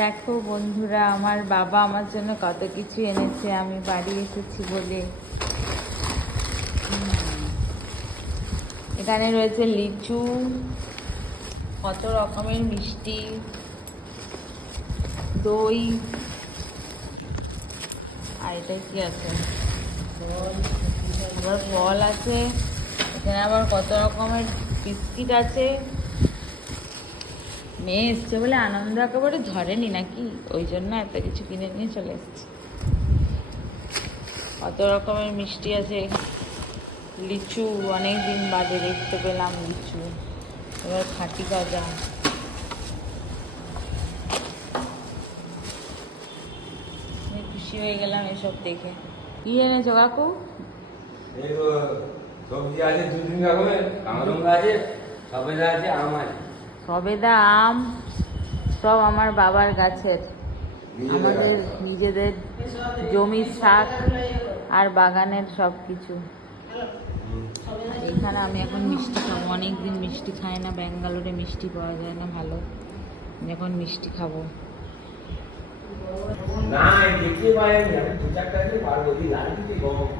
দেখো বন্ধুরা, আমার বাবা আমার জন্য কত কিছু এনেছে আমি বাড়ি এসেছি বলে। এখানে রয়েছে লিচু, কত রকমের মিষ্টি, দই, আর এটা কি আছে, আবার ফল আছে। এখানে আবার কত রকমের বিস্কিট আছে। মেয়ে এসছে বলে আনন্দ একেবারে ধরেনি নাকি, ওই জন্য এত কিছু কিনে নিয়ে চলে এসছে। কত রকমের মিষ্টি আছে, লিচু অনেকদিন বাদে দেখতে পেলাম লিচু, এবার খাঁটি গজা। খুশি হয়ে গেলাম এসব দেখে। কি এনেছো কাকু? সবজি আছে, দুদিন রকমের কামরঙ্গা আছে, সবেদা আছে, আম আছে। সবেদা, আম সব আমার বাবার গাছের, আমাদের নিজেদের জমির শাক আর বাগানের সব কিছু। এখানে আমি এখন মিষ্টি খাবো, অনেকদিন মিষ্টি খাই না, ব্যাঙ্গালোরে মিষ্টি পাওয়া যায় না ভালো, এখন মিষ্টি খাবো। না দেখতে পাইনি, আমি দু চারটা দিয়ে পারবো, লাল দিতে গরম।